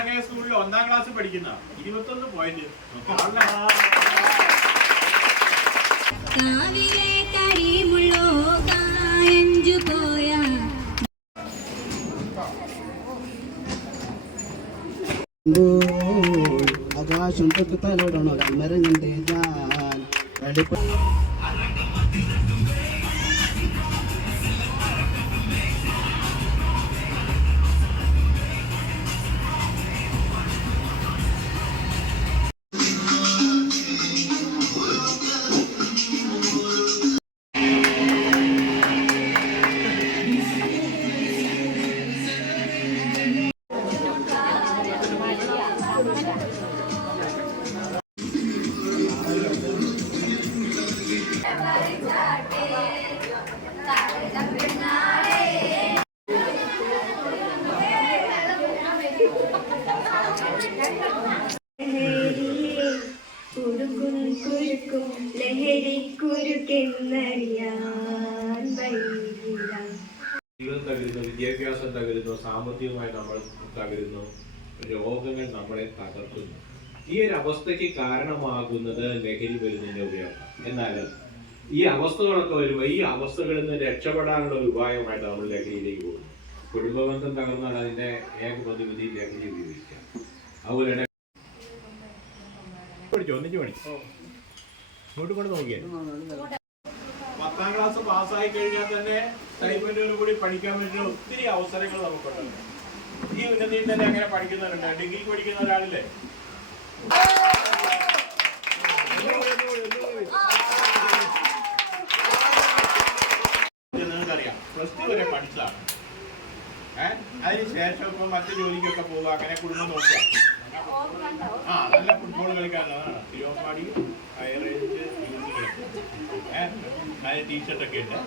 ഞാനൊക്കെ സ്കൂളിൽ 1ാം ക്ലാസ് പഠിക്കുന്ന 21 പോയിന്റ്. ആകാശം തൊട്ട് തലോടണോ മരങ്ങണ്ടേ ഞാൻ ജീവിതം തകരുന്നു, വിദ്യാഭ്യാസം തകരുന്നു, സാമ്പത്തികമായി നമ്മൾ തകരുന്നു, രോഗങ്ങൾ നമ്മളെ തകർക്കുന്നു. ഈ ഒരു അവസ്ഥയ്ക്ക് കാരണമാകുന്നത് ലഹരി മരുന്നിന്റെ ഉപയോഗം. എന്നാൽ ഈ അവസ്ഥകളൊക്കെ വരുമ്പോൾ ഈ അവസ്ഥകളിൽ നിന്ന് രക്ഷപ്പെടാനുള്ള ഒരു ഉപായമായിട്ട് നമ്മൾ ലഹരിയിലേക്ക് പോകുന്നു. കുടുംബബന്ധം തകർന്നാൽ അതിന്റെ ഏക പ്രതിവിധി ലഹരി ഉപയോഗിക്കാം. അതുപോലെ ഇങ്ങോട്ട് കൊണ്ട് നോക്കിയേ, 10ാം ക്ലാസ് പാസ്സായി കഴിഞ്ഞാൽ തന്നെ സ്റ്റൈപ്പൻഡോട് കൂടി പഠിക്കാൻ പറ്റുന്ന ഒത്തിരി അവസരങ്ങൾ നമുക്കുണ്ട്. ഈ ഉന്നതിയിൽ തന്നെ അങ്ങനെ പഠിക്കുന്നവരുണ്ട്. ഡിഗ്രി പഠിക്കുന്ന ഒരാളില്ലേ, നിങ്ങൾക്കറിയാം +2 വരെ പഠിച്ചതാണ്. അതിനുശേഷം ഇപ്പൊ മറ്റു ജോലിക്കൊക്കെ പോവുക, അങ്ങനെ കുടുംബം നോക്കുക. നല്ല ഫുട്ബോൾ കളിക്കാനാണ് തിരുവമ്പാടി ഹയർ റേഞ്ച് യൂത്ത് കളിക്കുന്നത്. അതിന് ടീഷർട്ടൊക്കെ ഉണ്ട്.